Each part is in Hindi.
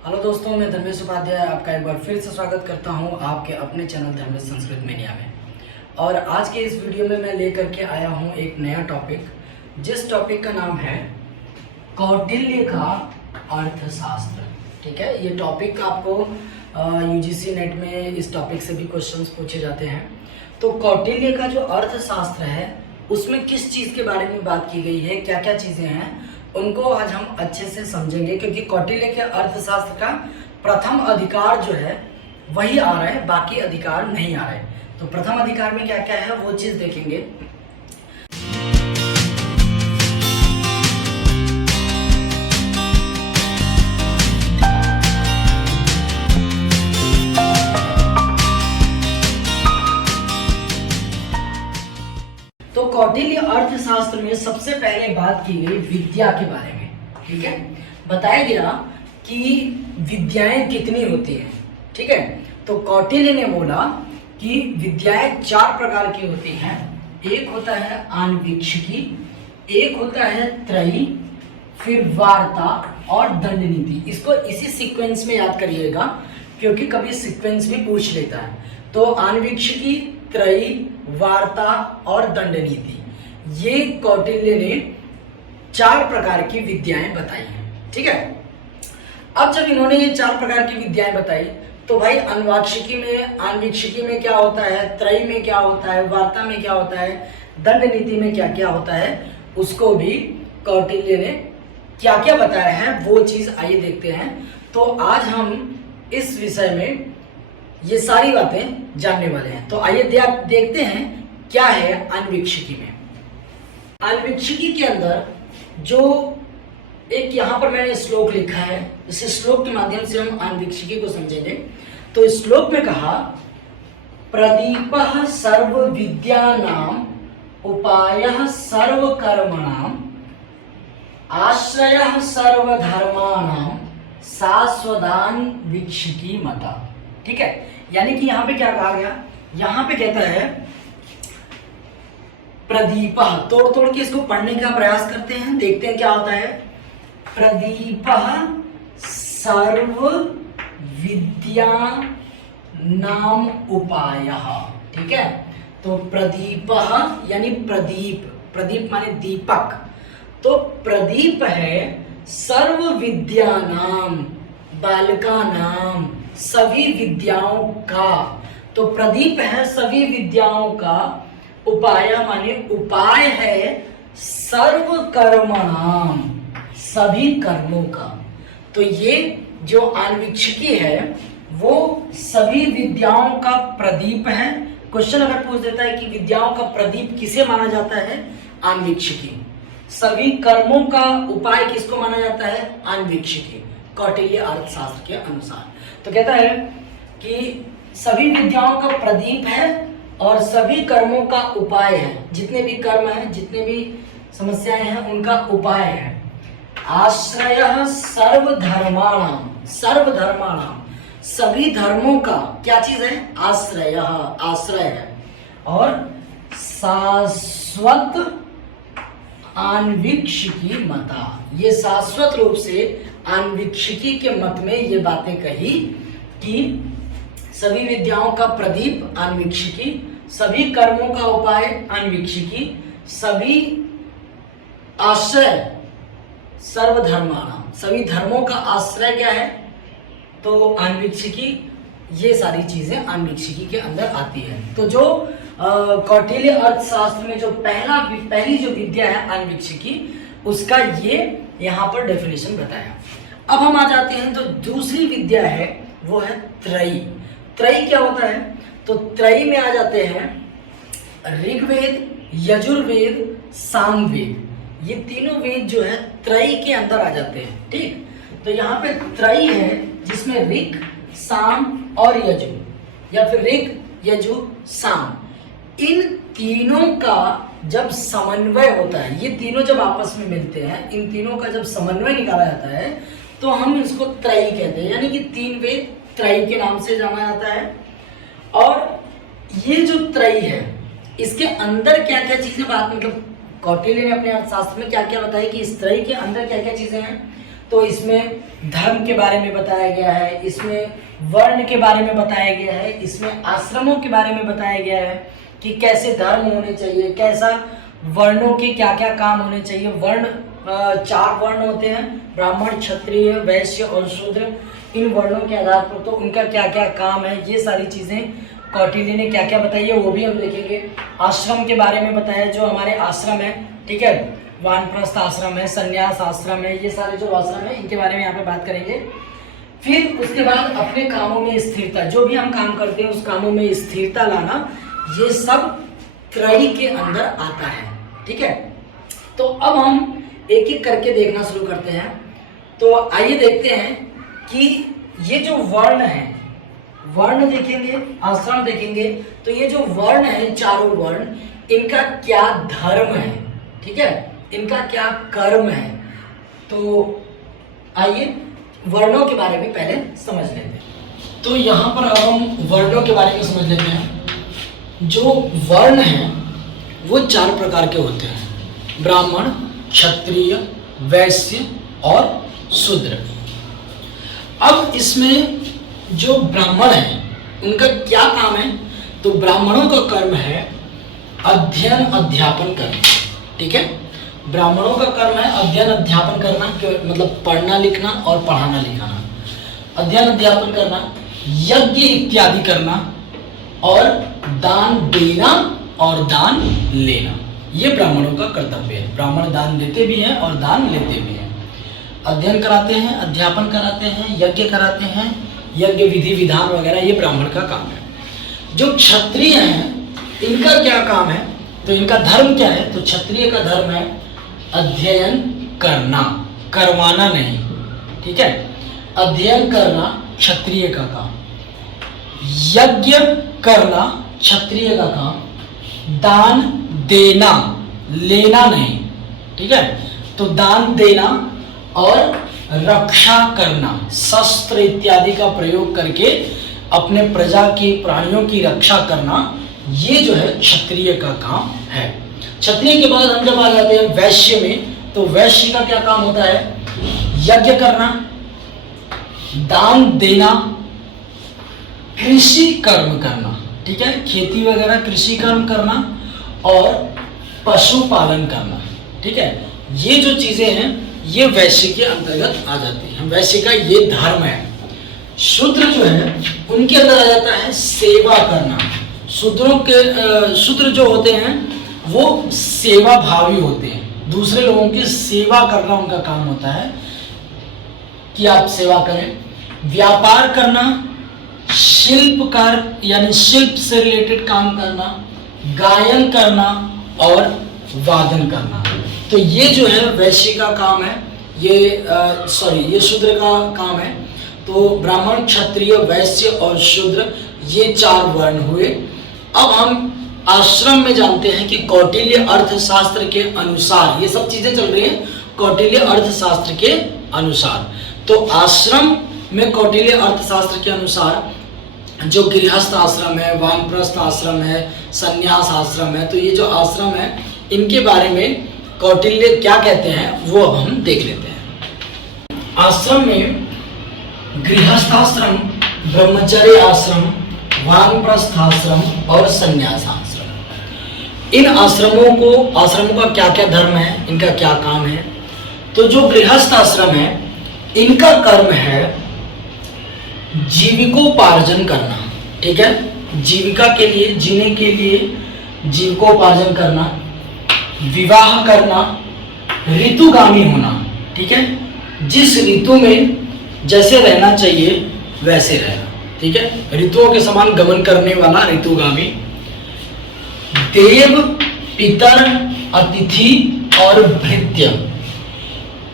हेलो दोस्तों, मैं धर्मेश उपाध्याय आपका एक बार फिर से स्वागत करता हूं आपके अपने चैनल धर्मेश संस्कृत मीडिया में। और आज के इस वीडियो में मैं लेकर के आया हूं एक नया टॉपिक, जिस टॉपिक का नाम है कौटिल्य का अर्थशास्त्र। ठीक है, ये टॉपिक आपको यूजीसी नेट में इस टॉपिक से भी क्वेश्चंस पूछे जाते हैं। तो कौटिल्य का जो अर्थशास्त्र है उसमें किस चीज़ के बारे में बात की गई है, क्या क्या चीज़ें हैं, उनको आज हम अच्छे से समझेंगे। क्योंकि कौटिल्य के अर्थशास्त्र का प्रथम अधिकार जो है वही आ रहा है, बाकी अधिकार नहीं आ रहे। तो प्रथम अधिकार में क्या क्या है वो चीज़ देखेंगे। तो कौटिल्य अर्थशास्त्र में सबसे पहले बात की गई विद्या के बारे में। ठीक है, बताया गया कि विद्याएं कितनी होती हैं। ठीक है, तो कौटिल्य ने बोला कि विद्याएं 4 प्रकार की होती हैं। एक होता है आन्वीक्षिकी, एक होता है त्रयी, फिर वार्ता और दंड नीति। इसको इसी सीक्वेंस में याद करिएगा क्योंकि कभी सीक्वेंस भी पूछ लेता है। तो आन्वीक्षिकी, त्रयी, वार्ता और दंड नीति, ये कौटिल्य ने 4 प्रकार की विद्याएं बताई हैं। ठीक है, अब जब इन्होंने ये 4 प्रकार की विद्याएं बताई तो भाई आन्वीक्षिकी में क्या होता है, त्रयी में क्या होता है, वार्ता में क्या होता है, दंड नीति में क्या क्या होता है, उसको भी कौटिल्य ने क्या क्या बताया है वो चीज आइए देखते हैं। तो आज हम इस विषय में ये सारी बातें जानने वाले हैं। तो आइए देखते हैं क्या है आन्वीक्षिकी में। आन्वीक्षिकी के अंदर जो एक यहाँ पर मैंने श्लोक लिखा है, इस श्लोक के माध्यम से हम आन्वीक्षिकी को समझेंगे। तो इस श्लोक में कहा, प्रदीपः सर्व विद्यानाम उपायः सर्व कर्मणाम आश्रयः सर्व धर्माणाम शाश्वतान्वीक्षिकी मता। ठीक है, यानी कि यहाँ पे क्या कहा गया, यहाँ पे कहता है प्रदीपः, तोड़ तोड़ के इसको पढ़ने का प्रयास करते हैं, देखते हैं क्या होता है। प्रदीपः सर्व विद्या नाम उपायः। ठीक है, तो प्रदीपः यानी प्रदीप, प्रदीप माने दीपक। तो प्रदीप है सर्व विद्या नाम, बालका नाम, सभी विद्याओं का। तो प्रदीप है सभी विद्याओं का, उपाय माने उपाय है सर्व कर्मणाम, सभी कर्मों का। तो ये जो आन्वीक्षिकी है वो सभी विद्याओं का प्रदीप है। क्वेश्चन अगर पूछ देता है कि विद्याओं का प्रदीप किसे माना जाता है, आन्वीक्षिकी। सभी कर्मों का उपाय किसको माना जाता है, आन्वीक्षिकी, कौटिल्य अर्थशास्त्र के अनुसार। तो कहता है कि सभी विद्याओं का प्रदीप है और सभी कर्मों का उपाय है। जितने भी कर्म हैं, जितने भी समस्याएं हैं, उनका उपाय है। आश्रयः सर्वधर्माणाम, सर्वधर्माणाम, सभी धर्मों का क्या चीज है, आश्रयः, आश्रय है। और शाश्वत आन्वीक्षिकी मता, ये शाश्वत रूप से आन्वीक्षिकी के मत में ये बातें कही कि सभी विद्याओं का प्रदीप आन्वीक्षिकी, सभी कर्मों का उपाय आन्वीक्षिकी, सभी आश्रय सर्वधर्माणाम, सभी धर्मों का आश्रय क्या है, तो आन्वीक्षिकी। ये सारी चीजें आन्वीक्षिकी के अंदर आती है। तो जो कौटिल्य अर्थशास्त्र में जो पहली जो विद्या है आन्वीक्षिकी, उसका ये यहाँ पर डेफिनेशन बताया। अब हम आ जाते हैं जो दूसरी विद्या है वो है त्रयी। त्रयी क्या होता है, तो त्रयी में आ जाते हैं ऋग्वेद, यजुर्वेद, सामवेद। ये तीनों वेद जो है त्रयी के अंदर आ जाते हैं। ठीक, तो यहाँ पे त्रयी है जिसमें ऋग, साम और यजु, या फिर ऋग, यजु, साम, इन तीनों का जब समन्वय होता है, ये तीनों जब आपस में मिलते हैं, इन तीनों का जब समन्वय निकाला जाता है तो हम इसको त्रयी कहते हैं। यानी कि 3 वेद त्रयी के नाम से जाना जाता है। और ये जो त्रयी है इसके अंदर क्या क्या चीजें, बात मतलब कौटिल्य ने अपने अर्थशास्त्र में क्या क्या बताया कि इस त्रयी के अंदर क्या क्या चीजें हैं। तो इसमें धर्म के बारे में बताया गया है, इसमें वर्ण के बारे में बताया गया है, इसमें आश्रमों के बारे में बताया गया है कि कैसे धर्म होने चाहिए, कैसा वर्णों के क्या क्या काम होने चाहिए। वर्ण 4 वर्ण होते हैं, ब्राह्मण, क्षत्रिय, वैश्य और शूद्र। इन वर्णों के आधार पर तो उनका क्या क्या काम है, ये सारी चीज़ें कौटिल्य ने क्या क्या बताई है वो भी हम देखेंगे। आश्रम के बारे में बताया, जो हमारे आश्रम है, ठीक है, वानप्रस्थ आश्रम है, संन्यास आश्रम है, ये सारे जो आश्रम है इनके बारे में यहाँ पे बात करेंगे। फिर उसके बाद अपने कामों में स्थिरता, जो भी हम काम करते हैं उस कामों में स्थिरता लाना, ये सब त्रयी के अंदर आता है, ठीक है। तो अब हम एक एक करके देखना शुरू करते हैं। तो आइए देखते हैं कि ये जो वर्ण है, वर्ण देखेंगे, आश्रम देखेंगे, तो ये जो वर्ण है, चारों वर्ण, इनका क्या धर्म है, ठीक है, इनका क्या कर्म है। तो आइए वर्णों के बारे में पहले समझ लेते हैं। तो यहाँ पर अब हम वर्णों के बारे में समझ लेते हैं। जो वर्ण हैं वो 4 प्रकार के होते हैं, ब्राह्मण, क्षत्रिय, वैश्य और शूद्र। अब इसमें जो ब्राह्मण है उनका क्या काम है, तो ब्राह्मणों का कर्म है अध्ययन अध्यापन करना, ठीक है। ब्राह्मणों का कर्म है अध्ययन अध्यापन करना, मतलब पढ़ना लिखना और पढ़ाना लिखाना, अध्ययन अध्यापन करना, यज्ञ इत्यादि करना और दान देना और दान लेना, ये ब्राह्मणों का कर्तव्य है। ब्राह्मण दान देते भी हैं और दान लेते भी हैं, अध्ययन कराते हैं, अध्यापन कराते हैं, यज्ञ कराते हैं, यज्ञ विधि विधान वगैरह, ये ब्राह्मण का काम है। जो क्षत्रिय हैं इनका क्या काम है, तो इनका धर्म क्या है, तो क्षत्रिय का धर्म है अध्ययन करना, करवाना नहीं, ठीक है, अध्ययन करना क्षत्रिय का काम, यज्ञ करना क्षत्रिय का काम, दान देना, लेना नहीं, ठीक है। तो दान देना और रक्षा करना, शस्त्र इत्यादि का प्रयोग करके अपने प्रजा की, प्राणियों की रक्षा करना, ये जो है क्षत्रिय का काम है। क्षत्रिय के बाद हम जब आ जाते हैं वैश्य में, तो वैश्य का क्या काम होता है, यज्ञ करना, दान देना, कृषि कर्म करना, ठीक है, खेती वगैरह कृषि कर्म करना और पशुपालन करना, ठीक है। ये जो चीजें हैं ये वैश्य के अंतर्गत आ जाती हैं, वैश्य का ये धर्म है। शूद्र जो है उनके अंदर आ जाता है सेवा करना। शूद्र जो होते हैं वो सेवा भावी होते हैं, दूसरे लोगों की सेवा करना उनका काम होता है कि आप सेवा करें। व्यापार करना, शिल्पकार यानी शिल्प से रिलेटेड काम करना, गायन करना और वादन करना, तो ये जो है वैश्य का काम है, ये शूद्र का काम है। तो ब्राह्मण, क्षत्रिय, वैश्य और शूद्र, ये 4 वर्ण हुए। अब हम आश्रम में जानते हैं कि कौटिल्य अर्थशास्त्र के अनुसार, ये सब चीजें चल रही हैं कौटिल्य अर्थशास्त्र के अनुसार। तो आश्रम में कौटिल्य अर्थशास्त्र के अनुसार जो गृहस्थ आश्रम है, वानप्रस्थ आश्रम है, संन्यास आश्रम है, तो ये जो आश्रम है इनके बारे में कौटिल्य क्या कहते हैं वो अब हम देख लेते हैं। आश्रम में गृहस्थ आश्रम, ब्रह्मचर्य आश्रम, वानप्रस्थ आश्रम और संन्यास आश्रम। इन आश्रमों का क्या क्या धर्म है, इनका क्या काम है। तो जो गृहस्थ आश्रम है इनका कर्म है जीविकोपार्जन करना, ठीक है, जीविका के लिए, जीने के लिए जीविकोपार्जन करना, विवाह करना, ऋतुगामी होना, ठीक है, जिस ऋतु में जैसे रहना चाहिए वैसे रहना, ठीक है, ऋतुओं के समान गमन करने वाला ऋतुगामी। देव, पितर, अतिथि और भृत्य,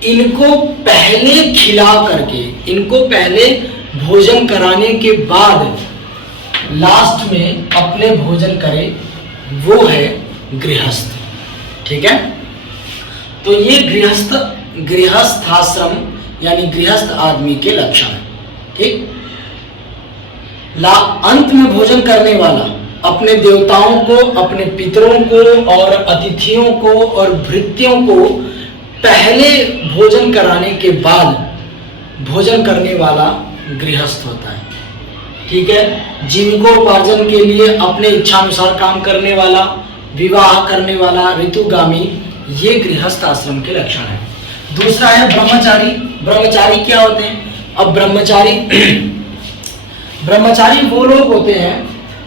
इनको पहले खिला करके, इनको पहले भोजन कराने के बाद लास्ट में अपने भोजन करे, वो है गृहस्थ, ठीक है। तो ये गृहस्थ आश्रम यानी गृहस्थ आदमी के लक्षण है, ठीक। अंत में भोजन करने वाला अपने देवताओं को, अपने पितरों को और अतिथियों को और भृत्यों को पहले भोजन कराने के बाद भोजन करने वाला गृहस्थ होता है। ठीक है, जीविकोपार्जन के लिए अपने इच्छानुसार काम करने वाला, विवाह करने वाला, ऋतुगामी, ये गृहस्थ आश्रम के लक्षण है। दूसरा है ब्रह्मचारी। ब्रह्मचारी क्या होते हैं? अब ब्रह्मचारी वो लोग होते हैं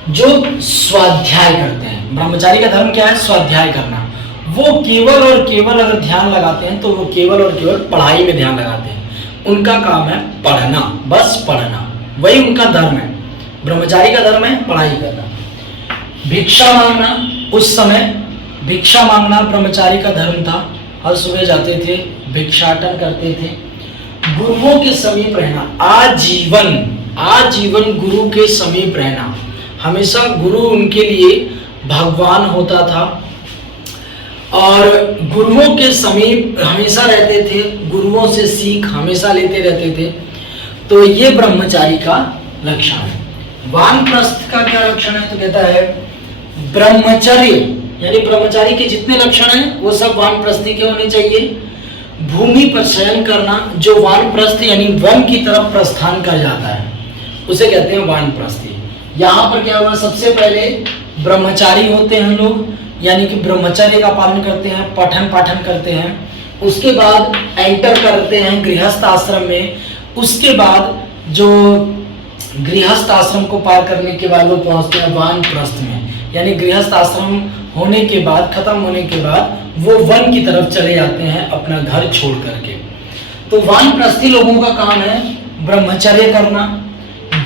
जो स्वाध्याय करते हैं। ब्रह्मचारी का धर्म क्या है? स्वाध्याय करना। वो केवल और केवल अगर ध्यान लगाते हैं तो वो केवल और केवल पढ़ाई में ध्यान लगाते हैं। उनका काम है पढ़ना, बस पढ़ना, वही उनका धर्म है। ब्रह्मचारी का धर्म है पढ़ाई करना। भिक्षा मांगना, उस समय भिक्षा मांगना ब्रह्मचारी का धर्म था। हर सुबह जाते थे, भिक्षाटन करते थे। गुरुओं के समीप रहना, आजीवन गुरु के समीप रहना। हमेशा गुरु उनके लिए भगवान होता था और गुरुओं के समीप हमेशा रहते थे, गुरुओं से सीख हमेशा लेते रहते थे। तो ये ब्रह्मचारी का लक्षण है। वानप्रस्थ का क्या लक्षण है? तो कहता है ब्रह्मचर्य, यानी ब्रह्मचारी के जितने लक्षण हैं वो सब वानप्रस्थी के होने चाहिए। भूमि पर शयन करना, जो वानप्रस्थ यानी वन की तरफ प्रस्थान कर जाता है उसे कहते हैं वानप्रस्थी। यहाँ पर क्या हुआ? सबसे पहले ब्रह्मचारी होते हैं लोग, यानी कि ब्रह्मचर्य का पालन करते हैं, पठन पाठन करते हैं। उसके बाद एंटर करते हैं गृहस्थ आश्रम में। उसके बाद जो गृहस्थ आश्रम को पार करने के बाद वो पहुंचते हैं वानप्रस्थ में, यानी गृहस्थ आश्रम होने के बाद, खत्म होने के बाद वो वन की तरफ चले जाते हैं अपना घर छोड़ करके। तो वानप्रस्थी लोगों का काम है ब्रह्मचर्य करना,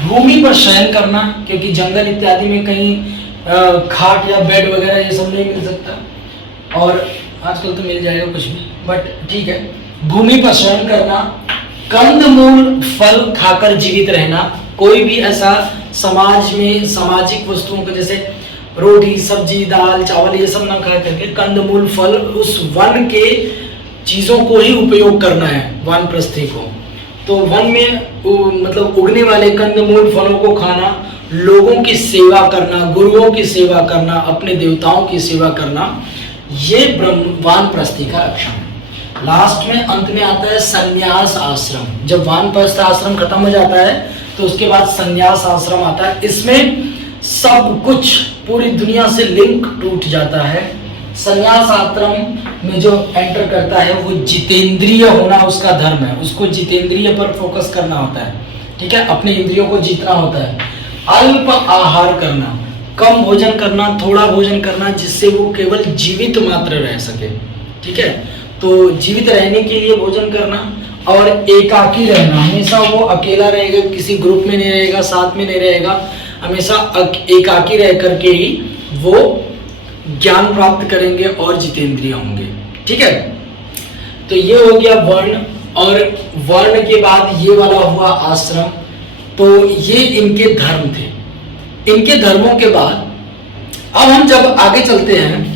भूमि पर शयन करना, क्योंकि जंगल इत्यादि में कहीं खाट या बेड वगैरह ये सब नहीं मिल सकता, और आजकल तो मिल जाएगा कुछ भी, बट ठीक है। भूमि पर शयन करना, कंदमूल फल खाकर जीवित रहना। कोई भी ऐसा समाज में सामाजिक वस्तुओं को, जैसे रोटी सब्जी दाल चावल ये सब ना खा करके कंदमूल फल, उस वन के चीजों को ही उपयोग करना है वानप्रस्थी को। तो वन में मतलब उगने वाले कंदमूल फलों को खाना, लोगों की सेवा करना, गुरुओं की सेवा करना, अपने देवताओं की सेवा करना, ये वानप्रस्थी का लक्षण है। लास्ट में अंत में आता है संन्यास आश्रम। जब वानप्रस्थ आश्रम खत्म हो जाता है तो उसके बाद संन्यास आश्रम आता है। इसमें सब कुछ, पूरी दुनिया से लिंक टूट जाता है। संन्यास आश्रम में जो एंटर करता है वो जितेंद्रिय होना उसका धर्म है। उसको जितेंद्रिय पर फोकस करना होता है, ठीक है, अपने इंद्रियों को जीतना होता है। अल्प आहार करना, कम भोजन करना, थोड़ा भोजन करना, जिससे वो केवल जीवित मात्र रह सके, ठीक है। तो जीवित रहने के लिए भोजन करना, और एकाकी रहना, हमेशा वो अकेला रहेगा, किसी ग्रुप में नहीं रहेगा, साथ में नहीं रहेगा, हमेशा एकाकी रह करके ही वो ज्ञान प्राप्त करेंगे और जितेंद्रिय होंगे, ठीक है। तो ये हो गया वर्ण, और वर्ण के बाद ये वाला हुआ आश्रम। तो ये इनके धर्म थे। इनके धर्मों के बाद अब हम जब आगे चलते हैं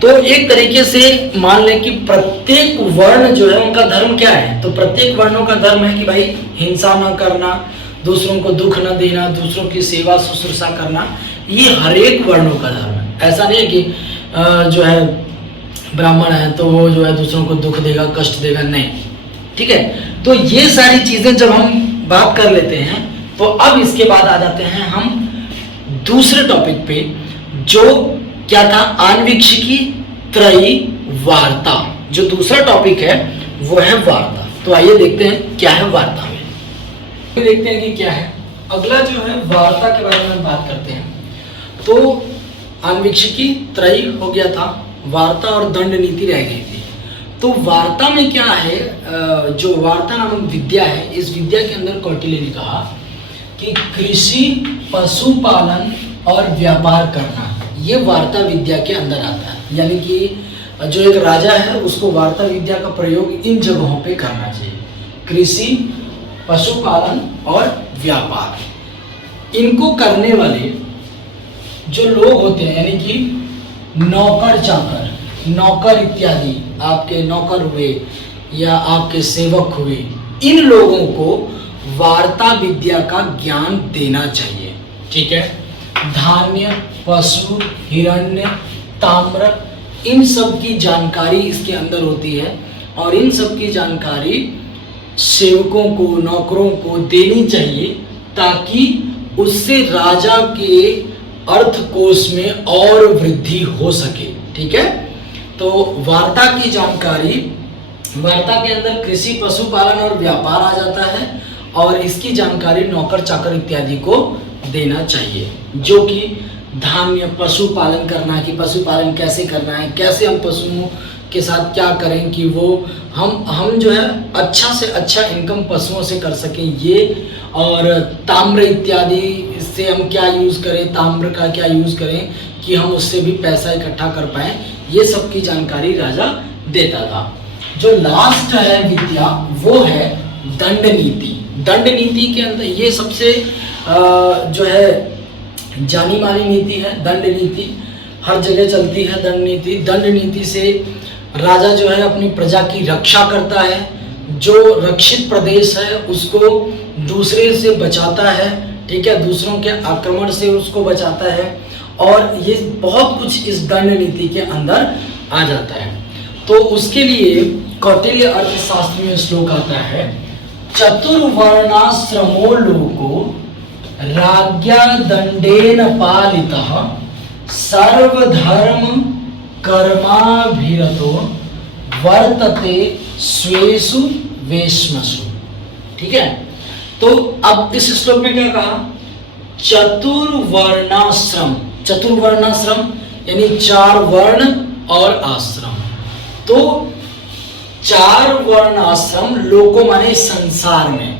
तो एक तरीके से मान लें कि प्रत्येक वर्ण जो है उनका धर्म क्या है। तो प्रत्येक वर्णों का धर्म है कि भाई हिंसा न करना, दूसरों को दुख न देना, दूसरों की सेवा शुश्रूषा करना, ये हर एक वर्णों का धर्म है। ऐसा नहीं है कि जो है ब्राह्मण है तो वो जो है दूसरों को दुख देगा, कष्ट देगा, नहीं, ठीक है। तो ये सारी चीजें जब हम बात कर लेते हैं तो अब इसके बाद आ जाते हैं हम दूसरे टॉपिक पे, जो क्या था, आन्वीक्षिकी त्रयी वार्ता। जो दूसरा टॉपिक है वो है वार्ता। तो आइए देखते हैं क्या है वार्ता में, देखते हैं कि क्या है। अगला जो है वार्ता के बारे में बात करते हैं। तो आन्वीक्षिकी त्रयी हो गया था, वार्ता और दंड नीति रह गई थी। तो वार्ता में क्या है, जो वार्ता नामक विद्या है, इस विद्या के अंदर कौटिल्य ने कहा कि कृषि, पशुपालन और व्यापार करना, ये वार्ता विद्या के अंदर आता है। यानी कि जो एक राजा है उसको वार्ता विद्या का प्रयोग इन जगहों पे करना चाहिए। कृषि, पशुपालन और व्यापार, इनको करने वाले जो लोग होते हैं, यानी कि नौकर चाकर, नौकर इत्यादि, आपके नौकर हुए या आपके सेवक हुए, इन लोगों को वार्ता विद्या का ज्ञान देना चाहिए, ठीक है। धान्य, पशु, हिरण्य, ताम्र, इन सब की जानकारी इसके अंदर होती है, और इन सब की जानकारी सेवकों को, नौकरों को देनी चाहिए, ताकि उससे राजा के अर्थकोश में और वृद्धि हो सके। ठीक है, तो वार्ता की जानकारी, वार्ता के अंदर कृषि, पशुपालन और व्यापार आ जाता है, और इसकी जानकारी नौकर चाकर इत्यादि को देना चाहिए, जो कि धान्य, पशुपालन करना है कि पशुपालन कैसे करना है, कैसे हम पशुओं के साथ क्या करें कि वो हम जो है अच्छा से अच्छा इनकम पशुओं से कर सकें ये, और ताम्र इत्यादि से हम क्या यूज़ करें, ताम्र का क्या यूज़ करें कि हम उससे भी पैसा इकट्ठा कर पाएँ, ये सब की जानकारी राजा देता था। जो लास्ट है विद्या वो है दंड नीति। दंड नीति के अंदर ये सबसे जो है जानी मानी नीति है। दंड नीति हर जगह चलती है। दंड नीति, दंड नीति से राजा जो है अपनी प्रजा की रक्षा करता है, जो रक्षित प्रदेश है उसको दूसरे से बचाता है। ठीक है, दूसरों के आक्रमण से उसको बचाता है, और ये बहुत कुछ इस दंड नीति के अंदर आ जाता है। तो उसके लिए कौटिल्य अर्थशास्त्र में श्लोक आता है, चतुर्वर्णाश्रमो लोको राज्ञा दंडेन पालितः सर्वधर्म कर्माभिरतो वर्तते स्वेषु वेश्मसु। ठीक है, तो अब इस श्लोक में क्या कहा, चतुर्वर्णाश्रम। चतुर्वर्णाश्रम यानी 4 वर्ण और आश्रम। तो 4 वर्ण आश्रम लोको माने संसार में,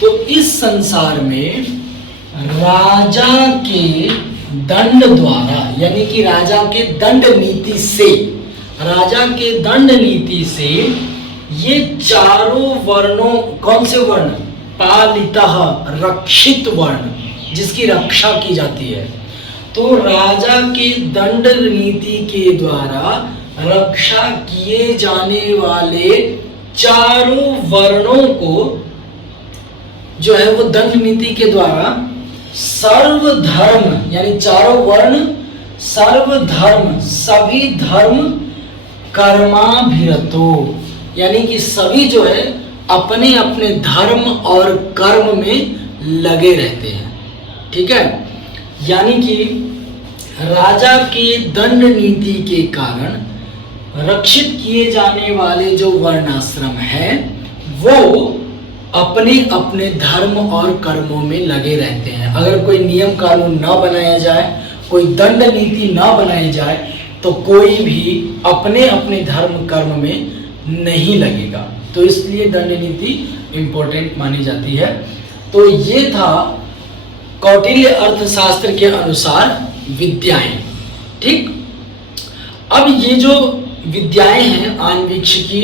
तो इस संसार में राजा के दंड द्वारा, यानी कि राजा के दंड नीति से, राजा के दंड नीति से ये चारों वर्णों, कौन से वर्ण, पालितः रक्षित वर्ण, जिसकी रक्षा की जाती है। तो राजा के दंड नीति के द्वारा रक्षा किए जाने वाले चारों वर्णों को जो है वो दंड नीति के द्वारा सर्वधर्म, यानी चारों वर्ण, सर्वधर्म, सभी धर्म, कर्माभिरतो, यानी कि सभी जो है अपने अपने धर्म और कर्म में लगे रहते हैं। ठीक है, यानी कि राजा के दंड नीति के कारण रक्षित किए जाने वाले जो वर्णाश्रम है वो अपने अपने धर्म और कर्मों में लगे रहते हैं। अगर कोई नियम कानून न बनाया जाए, कोई दंड नीति न बनाई जाए, तो कोई भी अपने अपने धर्म कर्म में नहीं लगेगा। तो इसलिए दंड नीति इंपॉर्टेंट मानी जाती है। तो ये था कौटिल्य अर्थशास्त्र के अनुसार विद्याएं। ठीक, अब ये जो विद्याएं हैं, आन्वीक्षिकी,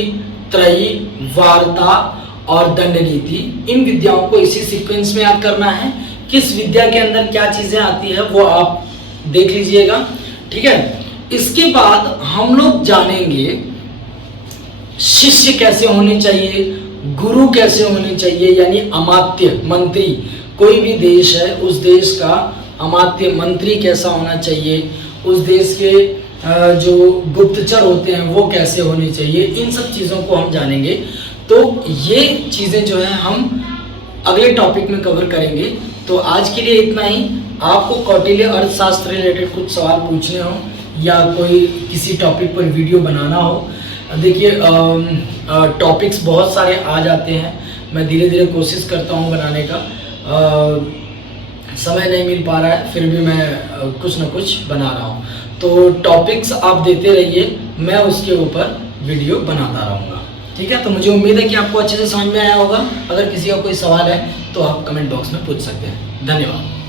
त्रयी, वार्ता और दंड नीति, इन विद्याओं को इसी सीक्वेंस में याद करना है। किस विद्या के अंदर क्या चीजें आती है वो आप देख लीजिएगा। ठीक है, इसके बाद हम लोग जानेंगे शिष्य कैसे होने चाहिए, गुरु कैसे होने चाहिए, यानी अमात्य, मंत्री। कोई भी देश है, उस देश का अमात्य, मंत्री कैसा होना चाहिए, उस देश के जो गुप्तचर होते हैं वो कैसे होने चाहिए, इन सब चीज़ों को हम जानेंगे। तो ये चीज़ें जो है हम अगले टॉपिक में कवर करेंगे। तो आज के लिए इतना ही। आपको कौटिल्य अर्थशास्त्र रिलेटेड कुछ सवाल पूछने हो या कोई किसी टॉपिक पर वीडियो बनाना हो, देखिए टॉपिक्स बहुत सारे आ जाते हैं। मैं धीरे धीरे कोशिश करता हूँ बनाने का, समय नहीं मिल पा रहा है, फिर भी मैं कुछ ना कुछ बना रहा हूँ। तो टॉपिक्स आप देते रहिए, मैं उसके ऊपर वीडियो बनाता रहूँगा। ठीक है, तो मुझे उम्मीद है कि आपको अच्छे से समझ में आया होगा। अगर किसी का कोई सवाल है तो आप कमेंट बॉक्स में पूछ सकते हैं। धन्यवाद।